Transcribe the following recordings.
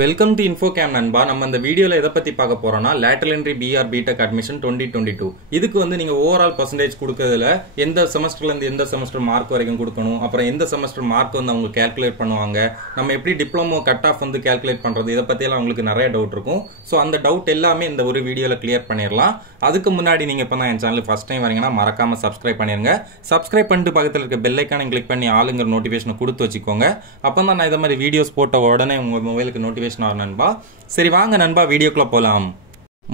Welcome to இன்ஃபோகேம் நண்பா. நம்ம இந்த வீடியோல எதை பத்தி பார்க்க போறோம்னா lateral entry B.Tech அட்மிஷன் 2022. இதுக்கு வந்து நீங்க ஓவரால் பர்சன்டேஜ் கொடுக்கிறதுல எந்த செமஸ்டர்ல இருந்து எந்த செமஸ்டர் மார்க் வரைக்கும் கொடுக்கணும், அப்புறம் எந்த செமஸ்டர் மார்க் வந்து அவங்க கால்குலேட் பண்ணுவாங்க, நம்ம எப்படி டிப்ளமோ கட் ஆஃப் வந்து கால்குலேட் பண்றது, இதை பத்தி எல்லாம் உங்களுக்கு நிறைய டவுட் இருக்கும். ஸோ அந்த டவுட் எல்லாமே இந்த ஒரு வீடியோல கிளியர் பண்ணிடலாம். அதுக்கு முன்னாடி நீங்க இப்போ தான் என் சேனல் ஃபர்ஸ்ட் டைம் வரீங்கன்னா மறக்காம சப்ஸ்கிரைப் பண்ணிருங்க. சப்ஸ்கிரைப் பண்ணிட்டு பக்கத்தில் இருக்க பெல் ஐக்கானை கிளிக் பண்ணி ஆளுங்கிற நோட்டிஃபிகேஷனை கொடுத்து வச்சுக்கோங்க. அப்போ தான் நான் இதை மாதிரி வீடியோஸ் போட்ட உடனே உங்க மொபைலுக்கு நோட்டிஃபிகேஷன் நண்பா. சரி வாங்க நண்பா வீடியோக்குள்ள போலாம்.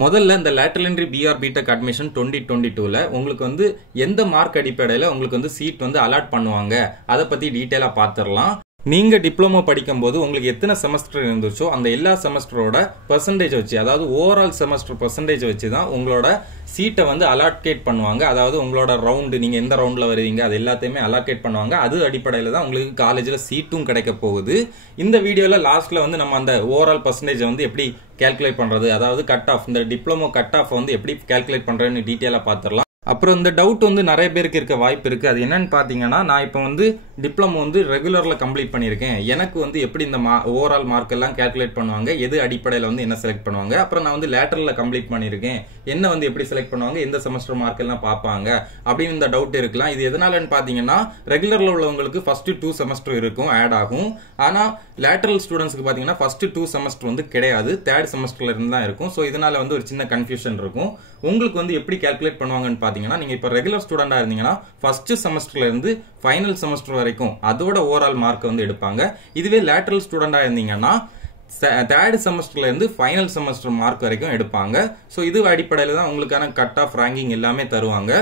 முதல்ல இந்த lateral entry B.Tech அட்மிஷன் 2022ல உங்களுக்கு வந்து எந்த மார்க் அடிப்படையில் உங்களுக்கு வந்து சீட் வந்து அலாட் பண்ணுவாங்க அதை பத்தி டீடைலா பார்த்துடலாம். நீங்க டிப்ளமோ படிக்கும்போது உங்களுக்கு எத்தனை செமஸ்டர் இருந்துச்சோ அந்த எல்லா செமஸ்டரோட பெர்சன்டேஜ் வச்சு, அதாவது ஓவரால் செமஸ்டர் பெர்சன்டேஜ் வச்சு தான் உங்களோட சீட்டை வந்து அலாட்கேட் பண்ணுவாங்க. அதாவது உங்களோட ரவுண்டு நீங்க எந்த ரவுண்ட்ல வருவீங்க அது எல்லாத்தையுமே அலாட்கேட் பண்ணுவாங்க. அது அடிப்படையில் தான் உங்களுக்கு காலேஜ்ல சீட்டும் கிடைக்க போகுது. இந்த வீடியோல லாஸ்ட்ல வந்து நம்ம அந்த ஓவரால் பெர்சன்டேஜ் வந்து எப்படி கால்குலேட் பண்றது, அதாவது கட் ஆஃப், இந்த டிப்ளமோ கட் ஆஃப் வந்து எப்படி கால்குலேட் பண்றதுன்னு டீட்டெயிலா பார்த்துடலாம். அப்புறம் இந்த டவுட் வந்து நிறைய பேருக்கு இருக்க வாய்ப்பு இருக்கு. அது என்னன்னு பாத்தீங்கன்னா, நான் இப்போ வந்து டிப்ளமோ வந்து ரெகுலர்ல கம்ப்ளீட் பண்ணியிருக்கேன், எனக்கு வந்து எப்படி இந்த ஓவரால் மார்க் எல்லாம் கால்குலேட் பண்ணுவாங்க, எது அடிப்படையில் வந்து என்ன செலக்ட் பண்ணுவாங்க, அப்புறம் நான் வந்து லேட்டரல்ல கம்ப்ளீட் பண்ணியிருக்கேன், என்ன வந்து எப்படி செலக்ட் பண்ணுவாங்க, எந்த செமஸ்டர் மார்க் எல்லாம் பார்ப்பாங்க அப்படின்னு இந்த டவுட் இருக்கலாம். இது எதனாலன்னு பாத்தீங்கன்னா, ரெகுலர்ல உள்ளவங்களுக்கு ஃபர்ஸ்ட் 2 செமஸ்டர் இருக்கும் ஆட் ஆகும். ஆனா லேட்டரல் ஸ்டூடெண்ட்ஸ்க்கு பாத்தீங்கன்னா ஃபர்ஸ்ட் 2 செமஸ்டர் வந்து கிடையாது, 3rd செமஸ்டர்ல இருந்து தான் இருக்கும். ஸோ இதனால வந்து ஒரு சின்ன கன்ஃபியூஷன் இருக்கும். உங்களுக்கு வந்து எப்படி கால்குலேட் பண்ணுவாங்கன்னு பாத்தீங்கன்னா, நீங்க இப்ப ரெகுலர் ஸ்டூடெண்டா இருந்தீங்கன்னா ஃபர்ஸ்ட் செமஸ்டர்ல இருந்து ஃபைனல் செமஸ்டர் வரைக்கும் அதோட ஓவரால் மார்க் வந்து எடுப்பாங்க. இதுவே லேட்டரல் ஸ்டூடெண்டா இருந்தீங்கன்னா 3rd செமஸ்டர்ல இருந்து ஃபைனல் செமஸ்டர் மார்க் வரைக்கும் எடுப்பாங்க. ஸோ இது அடிப்படையில் தான் உங்களுக்கான கட் ஆஃப் ரேங்கிங் எல்லாமே தருவாங்க.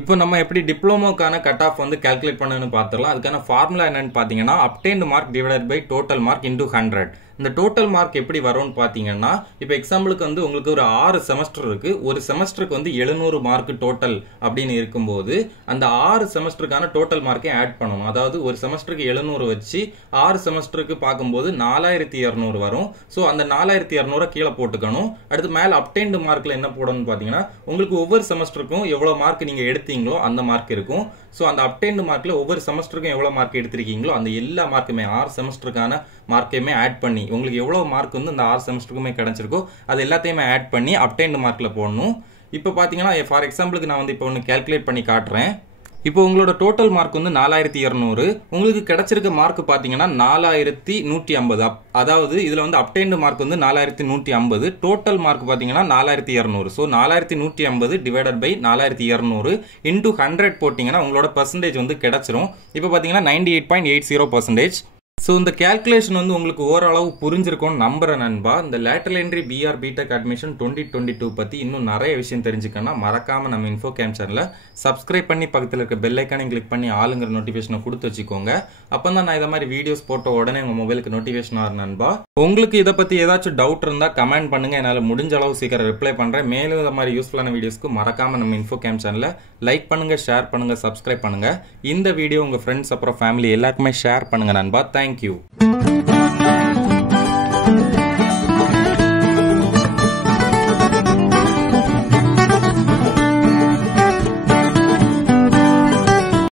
இப்போ நம்ம எப்படி டிப்ளமோக்கான கட் ஆஃப் வந்து கால்குலேட் பண்ணணும்னு பார்த்துடலாம். அதுக்கான ஃபார்முலா என்னன்னு பாத்தீங்கன்னா, obtained mark divided by total mark into 100. இந்த டோட்டல் மார்க் எப்படி வரும்னு பாத்தீங்கன்னா, இப்போ எக்ஸாம்பிளுக்கு வந்து உங்களுக்கு ஒரு 6 செமஸ்டர் இருக்கு, ஒரு செமஸ்டருக்கு வந்து 700 மார்க் டோட்டல் அப்படின்னு இருக்கும்போது அந்த 6 செமஸ்டருக்கான டோட்டல் மார்க்கை ஆட் பண்ணணும். அதாவது ஒரு செமஸ்டருக்கு 700 வச்சு 6 செமஸ்டருக்கு பார்க்கும்போது 4200 வரும். ஸோ அந்த 4200 கீழே போட்டுக்கணும். அடுத்து மேல அப்டெய்ன்டு மார்க்ல என்ன போடணும்னு பாத்தீங்கன்னா, உங்களுக்கு ஒவ்வொரு செமஸ்டருக்கும் எவ்வளவு மார்க் நீங்க எடுத்தீங்களோ அந்த மார்க் இருக்கும். ஸோ அந்த அப்டெய்ன்டு மார்க்ல ஒவ்வொரு செமஸ்டருக்கும் எவ்வளவு மார்க் எடுத்திருக்கீங்களோ அந்த எல்லா மார்க்குமே 6 செமஸ்டருக்கான மார்க்கையுமே ஆட் பண்ணி, உங்களுக்கு எவ்வளவு மார்க் வந்து இந்த 6 செமஸ்டருக்குமே கிடைச்சிருக்கோ அது எல்லாத்தையுமே ஆட் பண்ணி அப்டெய்ன்டு மார்க்ல போடணும். இப்போ பாத்தீங்கன்னா ஃபார் எக்ஸாம்பிளுக்கு நான் வந்து இப்போ ஒன்று கால்குலேட் பண்ணி காட்டுறேன். இப்போ உங்களோட டோட்டல் மார்க் வந்து 4200, உங்களுக்கு கிடைச்சிருக்க மார்க் பாத்தீங்கன்னா 4150. அதாவது இதுல வந்து அப்டெய்ன்டு மார்க் வந்து 4150, டோட்டல் மார்க் பாத்தீங்கன்னா 4200. ஸோ 4150 டிவைடட் பை 4200 இன்டூ 100 போட்டீங்கன்னா உங்களோட பெர்சன்டேஜ் வந்து கிடைச்சிரும். இப்போ பாத்தீங்கன்னா 98.80%. ஸோ இந்த கேல்குலேஷன் வந்து உங்களுக்கு ஓரளவு புரிஞ்சிருக்கும்னு நம்புறேன் நண்பா. இந்த lateral entry B.Tech அட்மிஷன் 2022 பத்தி இன்னும் நிறைய விஷயம் தெரிஞ்சுக்கணும்னா மறக்காம நம்ம இன்ஃபோகேம் சேனலை சப்ஸ்கிரைப் பண்ணி பக்கத்தில் இருக்க பெல் ஐக்கானை கிளிக் பண்ணி ஆளுங்கிற நோட்டிஃபிகேஷனை கொடுத்து வச்சுக்கோங்க. அப்போ தான் நான் இதை மாதிரி வீடியோஸ் போட்ட உடனே உங்க மொபைலுக்கு நோட்டிஃபிகேஷன் ஆகும் நண்பா. உங்களுக்கு இதை பத்தி ஏதாச்சும் டவுட் இருந்தா கமெண்ட் பண்ணுங்க, என்னால் முடிஞ்ச அளவு சீக்கிரம் ரிப்ளை பண்றேன். மேலும் இந்த மாதிரி யூஸ்ஃபுல்லான வீடியோஸ்க்கு மறக்காம நம்ம இன்ஃபோகேம் சேனலை லைக் பண்ணுங்க, ஷேர் பண்ணுங்க, சப்ஸ்கிரைப் பண்ணுங்க. இந்த வீடியோ உங்க ஃப்ரெண்ட்ஸ் அப்புறம் ஃபேமிலி எல்லாருக்குமே ஷேர் பண்ணுங்க நண்பா. தேங்க்யூ.